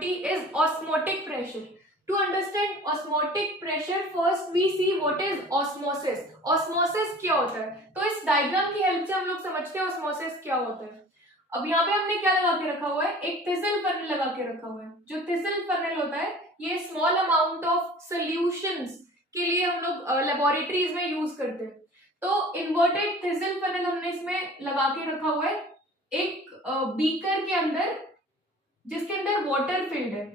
property is osmotic pressure. To understand osmotic pressure, first we see what is osmosis. Osmosis क्या होता है? तो इस डायग्राम की हेल्प से हम लोग समझते हैं osmosis क्या होता है. अब यहाँ पे हमने क्या लगा के रखा हुआ है? एक थिसल फर्नेल लगा के रखा हुआ है. जो थिसल फर्नेल होता है ये स्मॉल अमाउंट ऑफ सॉल्यूशंस के लिए हम लोग लेबोरेटरीज में यूज करते हैं. तो इन्वर्टेड थिसल फर्नेल हमने इसमें लगा के रखा हुआ है एक बीकर के अंदर, जिसके अंदर वाटर फिल्ड है.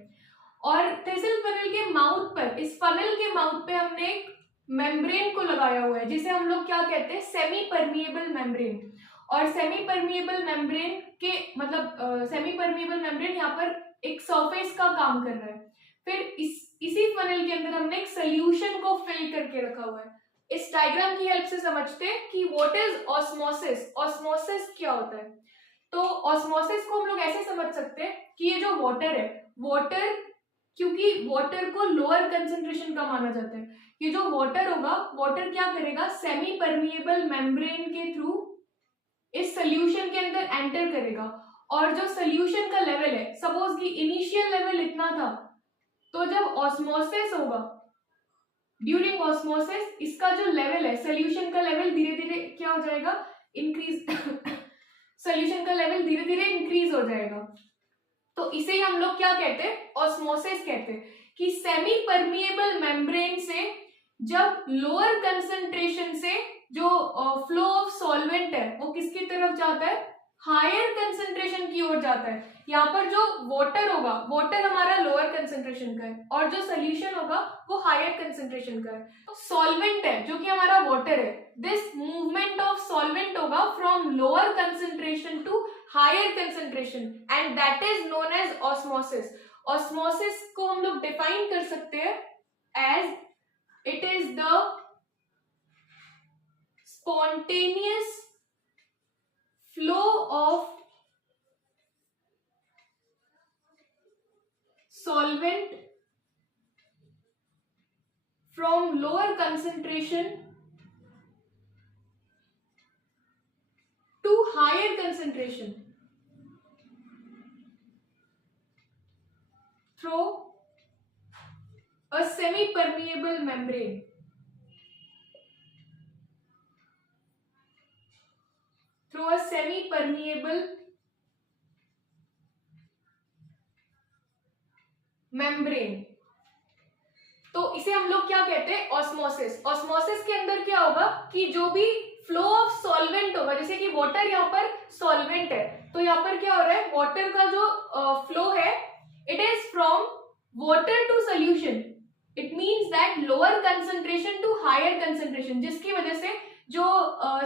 और थिसल फर्नेल के माउथ पर, इस फर्नेल के माउथ पे हमने एक मेम्ब्रेन को लगाया हुआ है जिसे हम लोग क्या कहते हैं? Semi permeable membrane. और सेमी परमिएबल मेम्ब्रेन के मतलब सेमी परमिएबल मेम्ब्रेन यहाँ पर एक सरफेस का काम कर रहा है. फिर इसी फर्नेल के अंदर हमने एक सोल्यूशन को फिल करके रखा हुआ है. इस डायग्राम की हेल्प से समझते हैं कि व्हाट इज ऑस्मोसिस. ऑस्मोसिस क्या होता है? तो ऑस्मोसिस को हम लोग ऐसे समझ सकते हैं कि ये जो वाटर है, वाटर, क्योंकि वाटर को लोअर कंसंट्रेशन का माना जाता है, ये जो वाटर होगा, वाटर क्या करेगा? सेमी परमिएबल मेम्ब्रेन के थ्रू इस सोल्यूशन के अंदर एंटर करेगा. और जो सोल्यूशन का लेवल है, सपोज कि इनिशियल लेवल इतना था, तो जब ऑस्मोसिस होगा, ड्यूरिंग ऑस्मोसिस इसका जो लेवल है, सोल्यूशन का लेवल धीरे धीरे क्या हो जाएगा? इंक्रीज सोल्यूशन का लेवल धीरे धीरे इंक्रीज हो जाएगा. तो इसे हम लोग क्या कहते हैं? ऑस्मोसिस कहते हैं. कि सेमी परमिएबल मेम्ब्रेन से जब लोअर कंसंट्रेशन से जो फ्लो ऑफ सॉल्वेंट है वो किसकी तरफ जाता है? हायर कंसंट्रेशन की ओर जाता है. यहाँ पर जो वाटर होगा, वाटर हमारा लोअर कंसंट्रेशन का है और जो सोल्यूशन होगा वो हायर कंसंट्रेशन का है. तो सॉल्वेंट है जो कि हमारा वाटर है, दिस मूवमेंट ऑफ सॉल्वेंट होगा from lower concentration to higher concentration and that is known as osmosis. Osmosis को हम लोग डिफाइन कर सकते हैं as it is the spontaneous flow of solvent from lower concentration to higher concentration through a semi-permeable membrane. Through a semi-permeable membrane. तो इसे हम लोग क्या कहते हैं? ऑस्मोसिस. ऑस्मोसिस के अंदर क्या होगा कि जो भी फ्लो ऑफ सॉल्वेंट होगा, जैसे कि वाटर यहाँ पर सॉल्वेंट है, तो यहाँ पर क्या हो रहा है? वाटर का जो फ्लो है, it is from water to solution. It means that lower concentration to higher concentration, जिसकी वजह से जो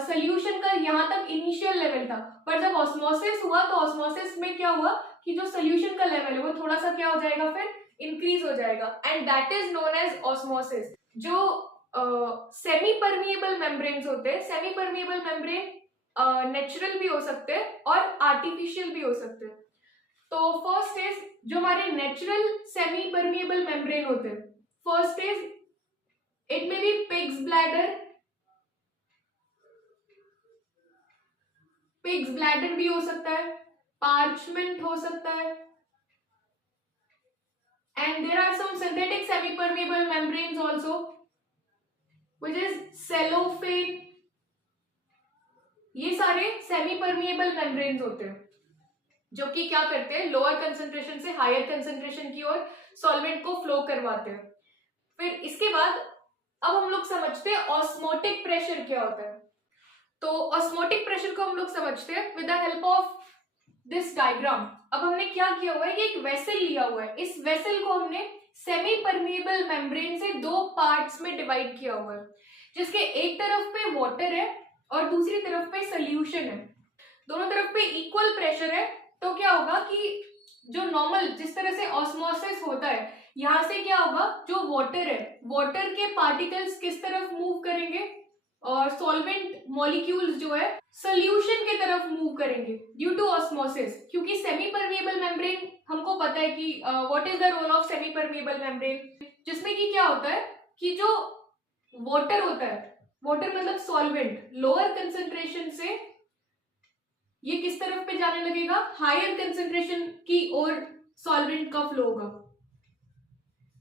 सोल्यूशन का यहाँ तक इनिशियल लेवल था, पर जब ऑस्मोसिस हुआ तो ऑस्मोसिस में क्या हुआ कि जो सोल्यूशन का लेवल है वो थोड़ा सा क्या हो जाएगा? फिर इंक्रीज हो जाएगा and that is known as osmosis. जो सेमी परमिएबल मेम्ब्रेन्स होते हैं, सेमी परमिएबल मेम्ब्रेन नेचुरल भी हो सकते हैं और आर्टिफिशियल भी हो सकते हैं. तो फर्स्ट इज जो हमारे नेचुरल सेमी परमिएबल मेम्ब्रेन होते हैं, first is it may be pigs bladder. Pigs bladder भी हो सकता है, पार्चमेंट हो सकता है, and there are some synthetic semi-permeable membranes also, which is cellophane. ये सारे सेमी परमिएबल मेम्ब्रेन्स होते हैं जो कि क्या करते हैं? लोअर कंसंट्रेशन से हायर कंसंट्रेशन की ओर सॉल्वेंट को फ्लो करवाते हैं. फिर इसके बाद अब हम लोग समझते हैं ऑस्मोटिक प्रेशर क्या होता है. तो ऑस्मोटिक प्रेशर को हम लोग समझते हैं with the help of this diagram. अब हमने क्या किया हुआ है कि एक वेसल लिया हुआ है. इस वेसल को हमने सेमी परमिएबल मेम्ब्रेन से दो पार्ट्स में डिवाइड किया हुआ है, जिसके एक तरफ पे वाटर है और दूसरी तरफ पे सोल्यूशन है. दोनों तरफ पे इक्वल प्रेशर है. तो क्या होगा कि जो नॉर्मल जिस तरह से ऑस्मोसिस होता है, यहाँ से क्या होगा? जो वाटर है, वाटर के पार्टिकल्स किस तरफ मूव करेंगे? और सॉल्वेंट मॉलिक्यूल्स जो है सोल्यूशन की तरफ मूव करेंगे ड्यू टू ऑस्मोसिस. क्योंकि सेमी परमिएबल मेम्ब्रेन हमको पता है कि what is the role of semi permeable membrane, जिसमें कि क्या होता है कि जो वाटर होता है, वाटर मतलब सॉल्वेंट, लोअर कंसंट्रेशन से ये किस तरफ पे जाने लगेगा? हायर कंसंट्रेशन की ओर सॉल्वेंट का फ्लो होगा।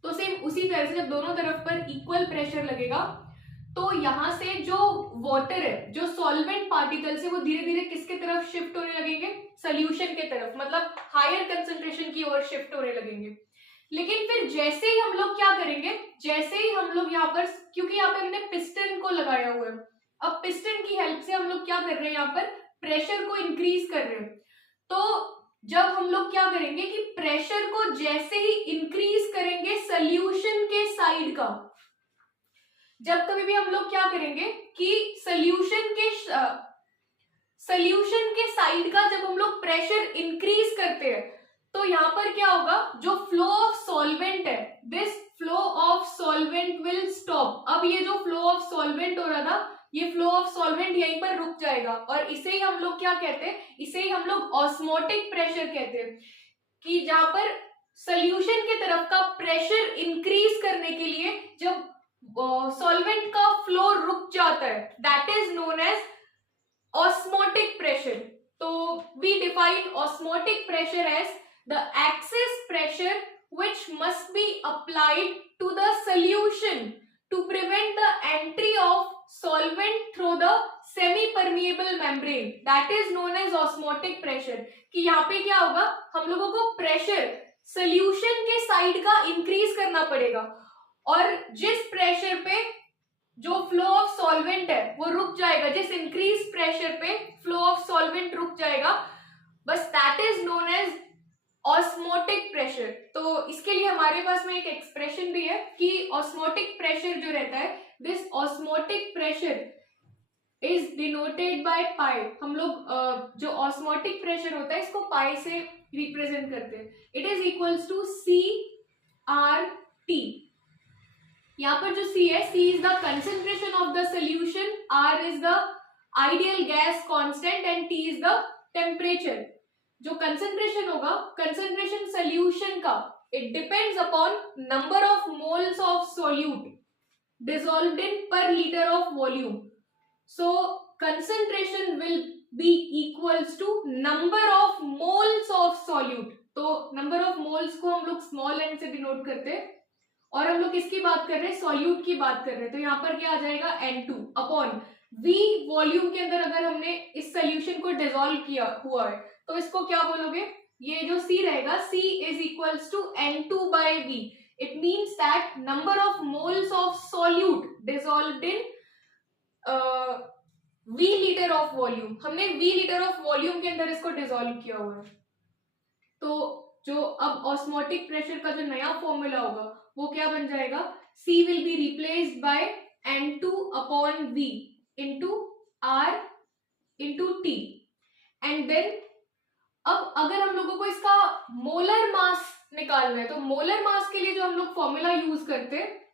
तो सेम उसी तरह से जब दोनों तरफ पर इक्वल प्रेशर लगेगा तो यहाँ से जो वाटर है, जो सॉल्वेंट पार्टिकल्स है, वो धीरे धीरे किसके तरफ शिफ्ट होने लगेंगे, सोल्यूशन के तरफ, मतलब हायर कंसंट्रेशन की ओर शिफ्ट होने लगेंगे। लेकिन फिर जैसे ही हम लोग क्या करेंगे, जैसे ही हम लोग यहाँ पर, क्योंकि यहाँ पर हमने पिस्टन को लगाया हुआ है, अब पिस्टन की हेल्प से हम लोग क्या कर रहे हैं, यहाँ पर प्रेशर को इंक्रीज कर रहे हैं। तो जब हम लोग क्या करेंगे कि प्रेशर को जैसे ही इंक्रीज करेंगे सोल्यूशन के साइड का, जब कभी भी हम लोग क्या करेंगे कि सोल्यूशन के साइड का जब हम लोग प्रेशर इंक्रीज करते हैं तो यहाँ पर क्या होगा, जो फ्लो ऑफ सॉल्वेंट है, this flow of solvent will stop. अब ये जो फ्लो ऑफ सॉल्वेंट हो रहा था, ये फ्लो ऑफ सॉल्वेंट यहीं पर रुक जाएगा और इसे ही हम लोग क्या कहते हैं, इसे ही हम लोग ऑस्मोटिक प्रेशर कहते हैं, कि जहां पर सोल्यूशन के तरफ का प्रेशर इंक्रीज करने के लिए जब सॉल्वेंट का फ्लो रुक जाता है, that is known as osmotic pressure. तो we define osmotic pressure as the axis pressure which must be applied to the solution to prevent the entry of solvent through the semi permeable membrane, that is known as osmotic pressure। कि यहाँ पे क्या होगा, हम लोगों को pressure solution के side का इंक्रीज करना पड़ेगा और जिस प्रेशर पे जो फ्लो ऑफ सॉल्वेंट है वो रुक जाएगा, जिस इंक्रीज प्रेशर पे फ्लो ऑफ सॉल्वेंट रुक जाएगा, बस that is known as osmotic pressure. तो इसके लिए हमारे पास में एक एक्सप्रेशन भी है कि ऑस्मोटिक प्रेशर जो रहता है, this osmotic pressure is denoted by pi. हम लोग जो ऑस्मोटिक प्रेशर होता है इसको पाई से रिप्रेजेंट करते हैं। It is equals to C R T. यहाँ पर जो सी है, C is the concentration of the solution, R is the ideal gas constant and T is the temperature. जो कंसेंट्रेशन होगा, कंसेंट्रेशन सोल्यूशन का, it depends upon number of moles of solute dissolved in per litre of volume. So concentration will be equals to number of moles of solute. तो number of moles को हम लोग small N से denote करते हैं और हम लोग किसकी बात कर रहे हैं, सोल्यूट की बात कर रहे हैं। तो यहाँ पर क्या आ जाएगा, N2 अपॉन V वॉल्यूम के अंदर अगर हमने इस सोल्यूशन को डिसॉल्व किया हुआ है तो इसको क्या बोलोगे, ये जो C रहेगा, C is equals to N2 by V। It means that number of moles of solute dissolved in V litre of volume. हमने V लीटर ऑफ वॉल्यूम के अंदर इसको डिसॉल्व किया हुआ है। तो जो अब ऑस्मोटिक प्रेशर का जो नया फॉर्मूला होगा वो क्या बन जाएगा, C will be replaced by N2 upon V into R into T। And then अब अगर हम लोगों को इसका मोलर मास निकालना है तो मोलर मास के लिए जो हम लोग फॉर्मूला यूज करते हैं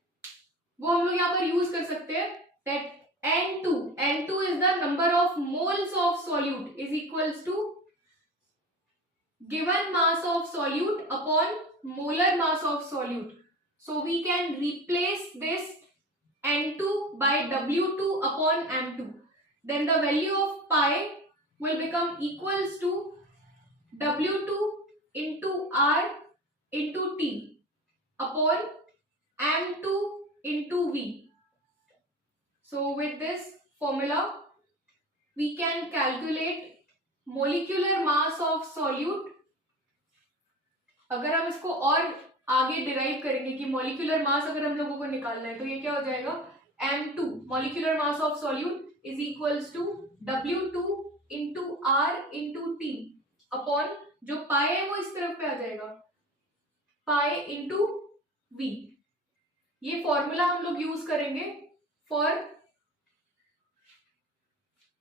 वो हम लोग यहाँ पर यूज कर सकते हैं, that N2 is the number of moles of solute is equals to given mass of solute upon molar mass of solute. So we can replace this N2 by W2 upon M2. Then the value of pi will become equals to W2 into R into T upon M2 into V. So with this formula we can calculate molecular mass of solute। अगर हम इसको और आगे derive करेंगे कि molecular mass अगर हम लोगों को निकालना है तो ये क्या हो जाएगा, M2 molecular mass of solute is equals to W2 into R into T upon जो पाई है वो इस तरफ पे आ जाएगा, पाई इंटू V। ये फॉर्मूला हम लोग यूज करेंगे for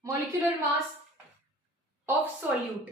molecular mass of solute।